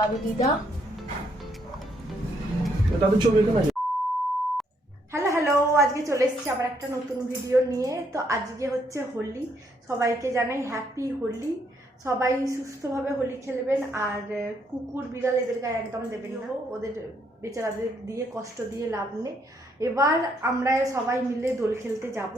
দাদু দিদা। দাদু ছবি এখানে আছে। হ্যালো হ্যালো আজকে চলে এসেছি আবার একটা নতুন ভিডিও নিয়ে। তো আজকে হচ্ছে হোলি। সবাইকে জানাই হ্যাপি হোলি। সবাই সুস্থভাবে হোলি খেলবেন। আর কুকুর বিড়াল এদের গায়ে একদম দেবেন না। ওদের বেচারাদের দিয়ে কষ্ট দিয়ে লাভ নেই। এবার আমরা সবাই মিলে দোল খেলতে যাব।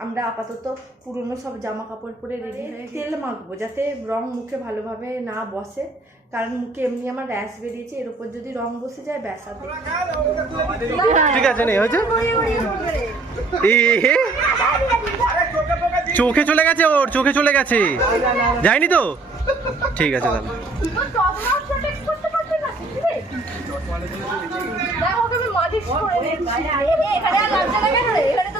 আমরা আপাতত পুরনো সব জামা কাপড় পরে রেডি হয়ে তেল মাখবো যাতে রং মুখে ভালোভাবে না বসে। কারণ মুখে এমনি আমার র্যাশ বেরিয়েছে এর উপর যদি রং বসে যায় ব্যাস ঠিক আছে নে হয়েছে? এ, হে। চোখে চলে গেছে ওর চোখে চলে গেছে। যায়নি তো? ঠিক আছে তাহলে। এখানে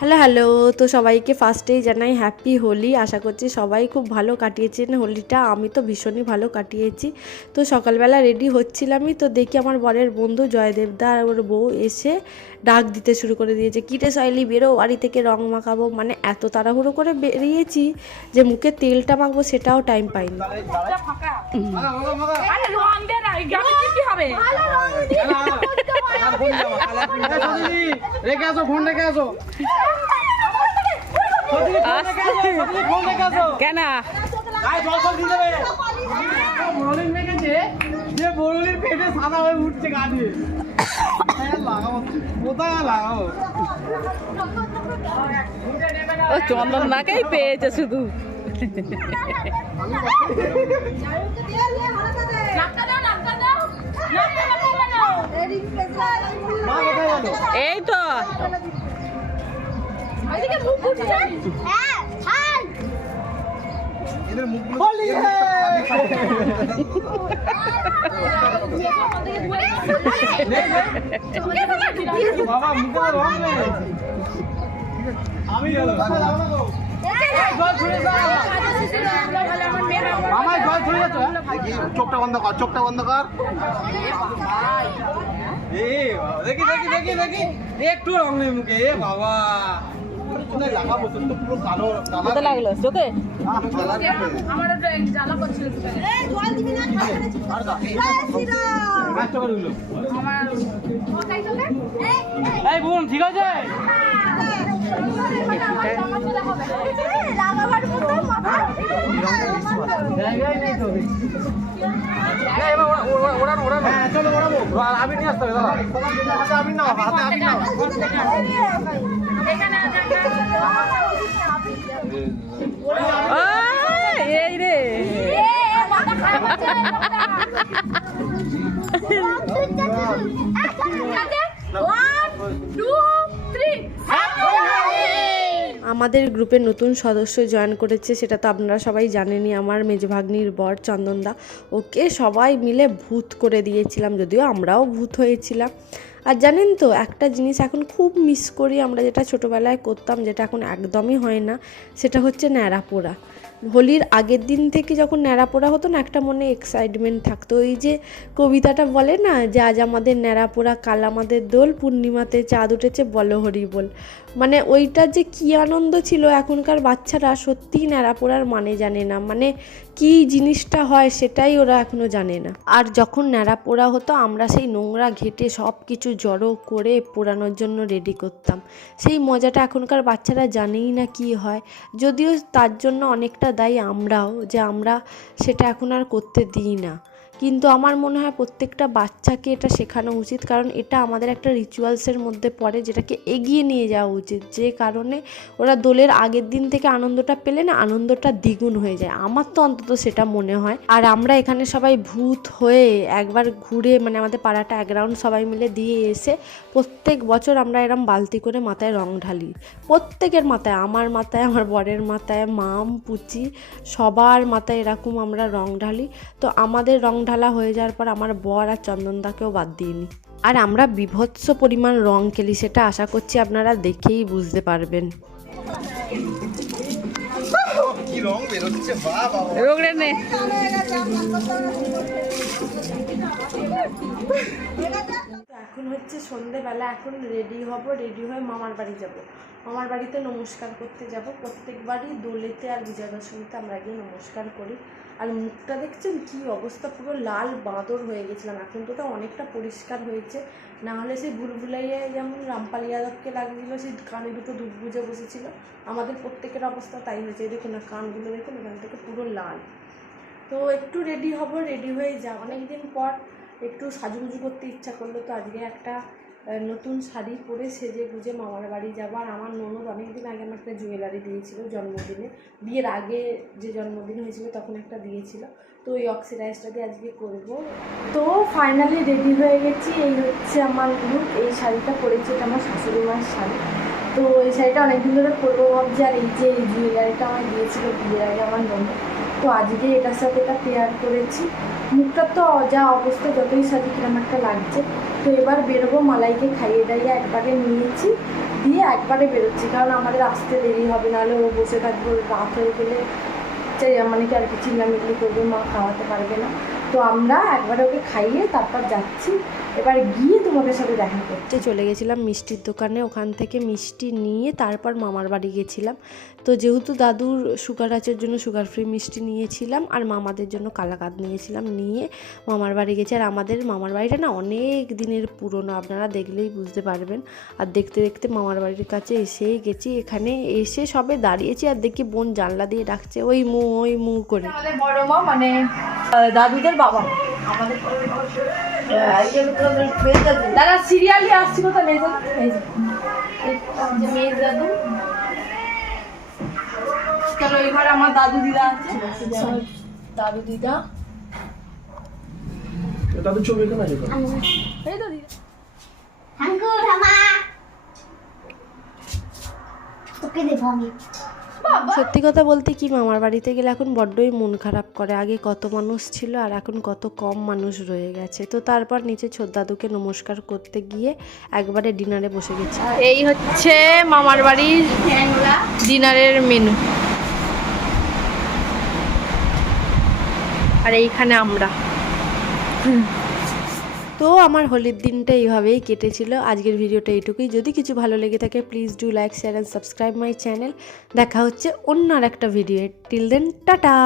হ্যালো হ্যালো। তো সবাইকে ফার্স্টেই জানাই হ্যাপি হোলি। আশা করছি সবাই খুব ভালো কাটিয়েছেন হোলিটা। আমি তো ভীষণই ভালো কাটিয়েছি। তো সকালবেলা রেডি হচ্ছিলামই। তো দেখি আমার বরের বন্ধু জয়দেবদা আর ওর বউ এসে ডাক দিতে শুরু করে দিয়েছে কিরে সয়লি বেরো বাড়ি থেকে রং মাখাবো। মানে এত তাড়াহুড়ো করে বেরিয়েছি যে মুখে তেলটা মাখবো সেটাও টাইম পাইনি। ফোন রেখে আসো ফোন রেখে আসো। কেন? যে বরলির পেটে সাদা হয়ে উঠছে গা দিয়ে। ও চন্দন নাকেই পেয়েছে শুধু মা কোথায় গেল এই তো মুখে তো আমি জল ছুঁড়ে যাচ্ছ দেখি চোখটা বন্ধ কর চোখটা বন্ধ কর। এ দেখি দেখি দেখি দেখি। একটু রং নেই মুখে এ বাবা। লাগল? চোখে এই বোন ঠিক আছে? জায়গায় নেই তো। আমি নিয়ে আসতে হবে দাদা আমি নাও হাতে আমি নাও এই রে আমাদের গ্রুপে নতুন সদস্য জয়েন করেছে, সেটা তো আপনারা সবাই জানেনই। আমার মেজভাগ্নির বর চন্দনদা ওকে সবাই মিলে ভূত করে দিয়েছিলাম, যদিও আমরাও ভূত হয়েছিলাম। আর জানেন তো, একটা জিনিস এখন খুব মিস করি, আমরা যেটা ছোটোবেলায় করতাম, যেটা এখন একদমই হয় না, সেটা হচ্ছে ন্যাড়া পোড়া হোলির আগের দিন থেকে যখন ন্যাড়া পোড়া হতো না, একটা মনে এক্সাইটমেন্ট থাকতো। ওই যে কবিতাটা বলে না, যে আজ আমাদের ন্যাড়া পোড়া কাল আমাদের দোল, পূর্ণিমাতে চাঁদ উঠেছে, বলো হরি বল। মানে ওইটার যে কি আনন্দ ছিল এখনকার বাচ্চারা সত্যিই ন্যাড়া পোড়ার মানে জানে না। মানে কি জিনিসটা হয় সেটাই ওরা এখনও জানে না। আর যখন ন্যাড়া পোড়া হতো, আমরা সেই নোংরা ঘেটে সব কিছু জড়ো করে পোড়ানোর জন্য রেডি করতাম। সেই মজাটা এখনকার বাচ্চারা জানেই না কি হয়। যদিও তার জন্য অনেকটা দায়ী আমরাও যে আমরা সেটা এখন আর করতে দিই না। কিন্তু আমার মনে হয় প্রত্যেকটা বাচ্চাকে এটা শেখানো উচিত, কারণ এটা আমাদের একটা রিচুয়ালসের মধ্যে পড়ে যেটাকে এগিয়ে নিয়ে যাওয়া উচিত। যে কারণে ওরা দোলের আগের দিন থেকে আনন্দটা পেলে না আনন্দটা দ্বিগুণ হয়ে যায়। আমার তো অন্তত সেটা মনে হয়। আর আমরা এখানে সবাই ভূত হয়ে একবার ঘুরে মানে আমাদের পাড়াটা এক রাউন্ড সবাই মিলে দিয়ে এসে প্রত্যেক বছর আমরা এরম বালতি করে মাথায় রং ঢালি। প্রত্যেকের মাথায়, আমার মাথায়, আমার বরের মাথায়, মাম, পুচি, সবার মাথায় এরকম আমরা রং ঢালি। তো আমাদের রং ঢালা হয়ে যাওয়ার পর আমার বর আর চন্দনদাকেও বাদ দিইনি। আর আমরা বিভৎস পরিমাণ রং খেলি সেটা আশা করছি আপনারা দেখেই বুঝতে পারবেন। রং বেরোচ্ছে এখন হচ্ছে সন্ধেবেলা, এখন রেডি হব রেডি হয়ে মামার বাড়ি যাব। মামার বাড়িতে নমস্কার করতে যাব। প্রত্যেকবারই দোলেতে আর বিজয়া দশমীতে আমরা গিয়ে নমস্কার করি। আর মুখটা দেখছেন কি অবস্থা? পুরো লাল বাঁদর হয়ে গেছিলাম। এখন তো অনেকটা পরিষ্কার হয়েছে। না হলে সেই ভুলভুলাইয়া যেমন রামপাল যাদবকে লাগছিল সেই কানে দুটো দুধ বুঝে বসেছিল। আমাদের প্রত্যেকের অবস্থা তাই হয়েছে। দেখুন না, কানগুলো দেখুন, এখান থেকে পুরো লাল। তো একটু রেডি হব রেডি হয়ে যা অনেক দিন পর একটু সাজুগুজু করতে ইচ্ছা করল, তো আজকে একটা নতুন শাড়ি পরে সেজে গুজে মামার বাড়ি যাব। আর আমার ননদ অনেক দিন আগে আমার একটা জুয়েলারি দিয়েছিল জন্মদিনে। বিয়ের আগে যে জন্মদিন হয়েছিল তখন একটা দিয়েছিল। তো ওই অক্সিডাইজটা দিয়ে আজকে করব। তো ফাইনালি রেডি হয়ে গেছি। এই হচ্ছে আমার লুক এই শাড়িটা পরেছি এটা আমার শাশুড়ি মায়ের শাড়ি। তো এই শাড়িটা অনেকদিন ধরে পরবো ভাবছি। আর এই যে এই জুয়েলারিটা আমার দিয়েছিল বিয়ের আগে আমার ননদ তো আজকে এটার সাথে এটা পেয়ার করেছি। মুখটা তো যা অবস্থা, যতই সাথে কিরম একটা লাগছে। তো এবার বেরোবো, মালাইকে খাইয়ে দাইয়ে একবারে নিয়েছি। দিয়ে একবারে বেরোচ্ছি, কারণ আমাদের আসতে দেরি হবে, নাহলে ও বসে থাকবে রাত হয়ে গেলে চাই মানে কি আর কি চিল্লামিল্লি করবে, মা খাওয়াতে পারবে না। তো আমরা একবার ওকে খাইয়ে তারপর যাচ্ছি। এবার গিয়ে তোমাদের সাথে দেখা করতে চলে গেছিলাম মিষ্টির দোকানে। ওখান থেকে মিষ্টি নিয়ে তারপর মামার বাড়ি গেছিলাম। তো যেহেতু দাদুর সুগার আছের জন্য সুগার ফ্রি মিষ্টি নিয়েছিলাম, আর মামাদের জন্য কালাকাদ নিয়েছিলাম, নিয়ে মামার বাড়ি গেছি। আর আমাদের মামার বাড়িটা না অনেক দিনের পুরনো, আপনারা দেখলেই বুঝতে পারবেন। আর দেখতে দেখতে মামার বাড়ির কাছে এসেই গেছি। এখানে এসে সবে দাঁড়িয়েছি, আর দেখি বোন জানলা দিয়ে ডাকছে, ওই মু ওই মু করে। আমাদের বড় মা মানে দাদুদের বাবা আমাদের দাদা। সিরিয়ালি আসছিল তো দাদু? চলো এবার আমার দাদু দিদা আছে। দাদু দিদা। তাদের ছবি এখানে আছে এই তো হাঙ্গু ঠামা তোকে দেবো আমি। সত্যি কথা বলতে কি মামার বাড়িতে গেলে এখন বড্ডই মন খারাপ করে। আগে কত মানুষ ছিল আর এখন কত কম মানুষ রয়ে গেছে। তো তারপর নিচে ছোদ্দাদুকে নমস্কার করতে গিয়ে একবারে ডিনারে বসে গেছি। এই হচ্ছে মামার বাড়ির ডিনারের মেনু। আর এইখানে আমরা। তো আমার হোলির দিনটা এইভাবেই কেটেছিল। আজকের ভিডিওটা এইটুকুই। যদি কিছু ভালো লেগে থাকে please do like share and subscribe my channel দেখা হচ্ছে অন্য আর একটা ভিডিও টিল দেন টাটা!